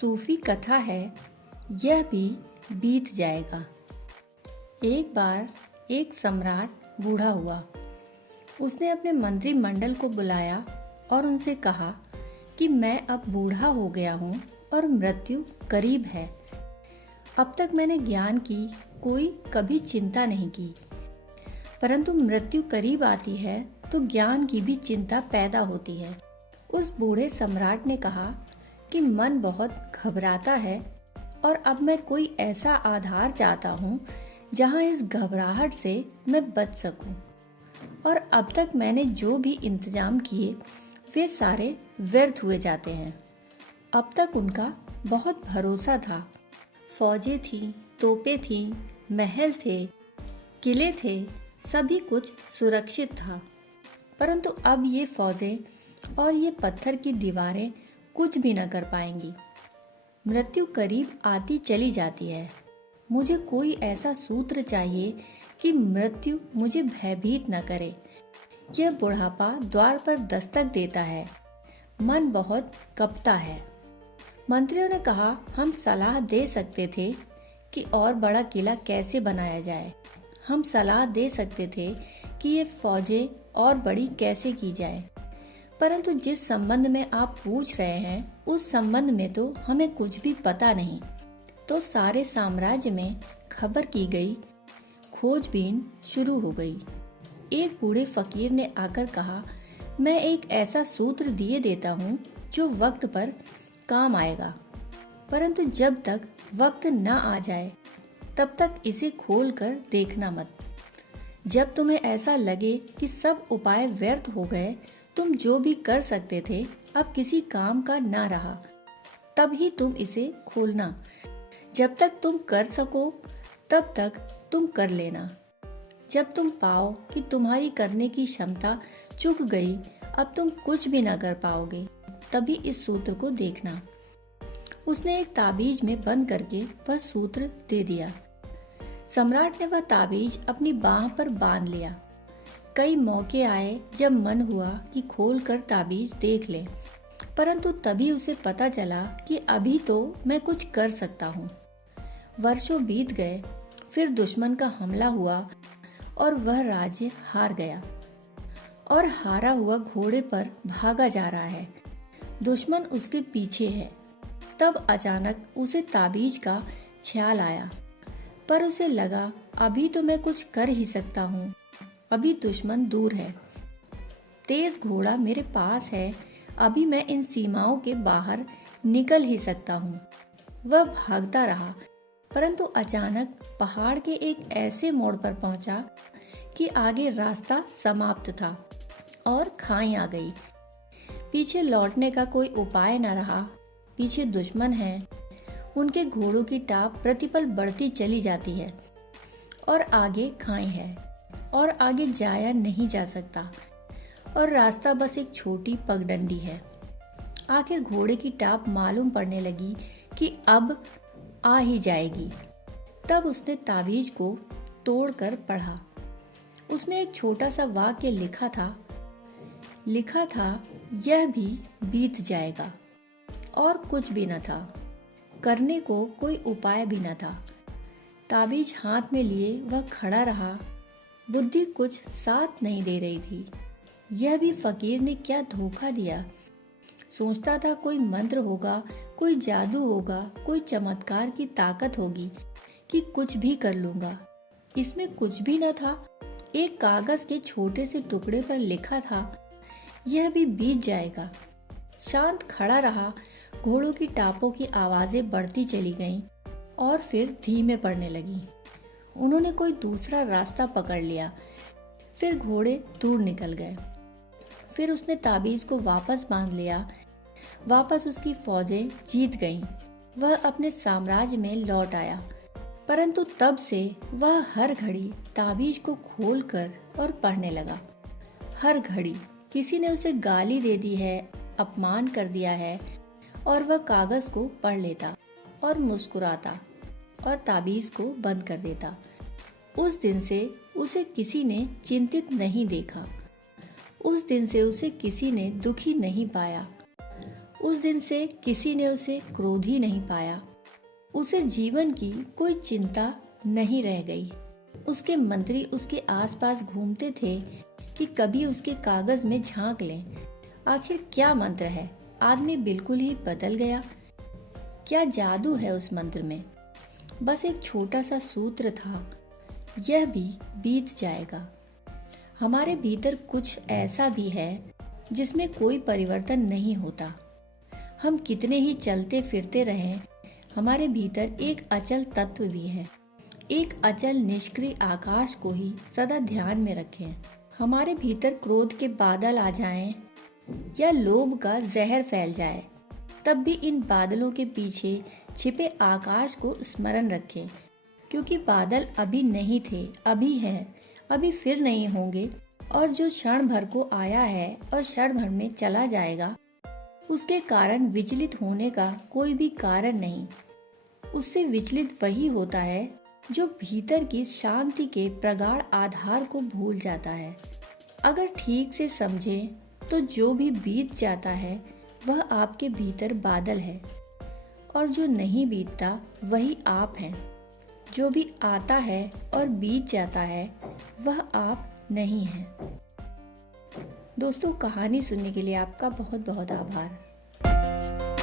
सूफी कथा है, यह भी बीत जाएगा। एक बार एक सम्राट बूढ़ा हुआ। उसने अपने मंत्रिमंडल को बुलाया और उनसे कहा कि मैं अब बूढ़ा हो गया हूँ और मृत्यु करीब है। अब तक मैंने ज्ञान की कोई कभी चिंता नहीं की, परंतु मृत्यु करीब आती है तो ज्ञान की भी चिंता पैदा होती है। उस बूढ़े सम्राट ने कहा कि मन बहुत घबराता है और अब मैं कोई ऐसा आधार चाहता हूँ जहाँ इस घबराहट से मैं बच सकूँ। और अब तक मैंने जो भी इंतजाम किए वे सारे व्यर्थ हुए जाते हैं। अब तक उनका बहुत भरोसा था। फौजें थीं, तोपें थीं, महल थे, किले थे, सभी कुछ सुरक्षित था। परंतु अब ये फौजें और ये पत्थर की दीवारें कुछ भी न कर पाएंगी। मृत्यु करीब आती चली जाती है। मुझे कोई ऐसा सूत्र चाहिए कि मृत्यु मुझे भयभीत न करे। यह बुढ़ापा द्वार पर दस्तक देता है। मन बहुत कपता है। मंत्रियों ने कहा, हम सलाह दे सकते थे कि और बड़ा किला कैसे बनाया जाए। हम सलाह दे सकते थे कि ये फौजें और बड़ी कैसे की जाए। परंतु जिस संबंध में आप पूछ रहे हैं उस संबंध में तो हमें कुछ भी पता नहीं। तो सारे साम्राज्य में खबर की गई, खोजबीन शुरू हो गई। एक बूढ़े फकीर ने आकर कहा, मैं एक ऐसा सूत्र दिए देता हूँ जो वक्त पर काम आएगा, परंतु जब तक वक्त न आ जाए तब तक इसे खोल कर देखना मत। जब तुम्हें ऐसा लगे कि सब उपाय व्यर्थ हो गए, तुम जो भी कर सकते थे अब किसी काम का ना रहा, तब ही तुम इसे खोलना। जब तक तुम कर सको तब तक तुम कर लेना। जब तुम पाओ कि तुम्हारी करने की क्षमता चुक गई, अब तुम कुछ भी ना कर पाओगे, तभी इस सूत्र को देखना। उसने एक ताबीज में बंद करके वह सूत्र दे दिया। सम्राट ने वह ताबीज अपनी बाह पर बांध लिया। कई मौके आए जब मन हुआ कि खोलकर ताबीज देख ले, परंतु तभी उसे पता चला कि अभी तो मैं कुछ कर सकता हूँ। वर्षों बीत गए, फिर दुश्मन का हमला हुआ और वह राज्य हार गया और हारा हुआ घोड़े पर भागा जा रहा है। दुश्मन उसके पीछे है। तब अचानक उसे ताबीज का ख्याल आया, पर उसे लगा अभी तो मैं कुछ कर ही सकता हूँ, अभी दुश्मन दूर है, तेज घोड़ा मेरे पास है, अभी मैं इन सीमाओं के बाहर निकल ही सकता हूँ। वह भागता रहा, परंतु अचानक पहाड़ के एक ऐसे मोड़ पर पहुंचा कि आगे रास्ता समाप्त था और खाई आ गई। पीछे लौटने का कोई उपाय न रहा। पीछे दुश्मन है, उनके घोड़ों की टाप प्रतिपल बढ़ती चली जाती है और आगे खाई है और आगे जाया नहीं जा सकता और रास्ता बस एक छोटी पगडंडी है। आखिर घोड़े की टाप मालूम पड़ने लगी कि अब आ ही जाएगी। तब उसने ताबीज को तोड़कर पढ़ा। उसमें एक छोटा सा वाक्य लिखा था, यह भी बीत जाएगा। और कुछ भी न था, करने को कोई उपाय भी न था। ताबीज हाथ में लिए वह खड़ा रहा। बुद्धि कुछ साथ नहीं दे रही थी। यह भी फकीर ने क्या धोखा दिया। सोचता था कोई मंत्र होगा, कोई जादू होगा, कोई चमत्कार की ताकत होगी कि कुछ भी कर लूंगा। इसमें कुछ भी न था। एक कागज के छोटे से टुकड़े पर लिखा था, यह भी बीत जाएगा। शांत खड़ा रहा। घोड़ों की टापों की आवाजें बढ़ती चली गईं और फिर धीमे पड़ने लगी। उन्होंने कोई दूसरा रास्ता पकड़ लिया। फिर घोड़े दूर निकल गए। फिर उसने ताबीज को वापस बांध लिया। वापस उसकी फौजें जीत गईं। वह अपने साम्राज्य में लौट आया, परंतु तब से वह हर घड़ी ताबीज को खोलकर और पढ़ने लगा। हर घड़ी किसी ने उसे गाली दे दी है, अपमान कर दिया है, और वह कागज को पढ़ लेता और मुस्कुराता और ताबीज को बंद कर देता। उस दिन से उसे किसी ने चिंतित नहीं देखा। उस दिन से उसे किसी ने दुखी नहीं पाया। उस दिन से किसी ने उसे क्रोध ही नहीं पाया। उसे जीवन की कोई चिंता नहीं रह गई। उसके मंत्री उसके आसपास घूमते थे कि कभी उसके कागज में झांक लें। आखिर क्या मंत्र है? आदमी बिल्कुल ही बदल गया। क्या जादू है उस मंत्र में? बस एक छोटा सा सूत्र था, यह भी बीत जाएगा। हमारे भीतर कुछ ऐसा भी है जिसमें कोई परिवर्तन नहीं होता। हम कितने ही चलते फिरते रहें, हमारे भीतर एक अचल तत्व भी है। एक अचल निष्क्रिय आकाश को ही सदा ध्यान में रखें। हमारे भीतर क्रोध के बादल आ जाएं या लोभ का जहर फैल जाए, तब भी इन बादलों के पीछे छिपे आकाश को स्मरण रखें, क्योंकि बादल अभी नहीं थे, अभी है, अभी फिर नहीं होंगे। और जो क्षण भर को आया है और क्षण भर में चला जाएगा, उसके कारण विचलित होने का कोई भी कारण नहीं। उससे विचलित वही होता है जो भीतर की शांति के प्रगाढ़ आधार को भूल जाता है। अगर ठीक से समझें तो जो भी बीत जाता है वह आपके भीतर बादल है, और जो नहीं बीतता वही आप हैं। जो भी आता है और बीत जाता है वह आप नहीं हैं। दोस्तों, कहानी सुनने के लिए आपका बहुत बहुत आभार।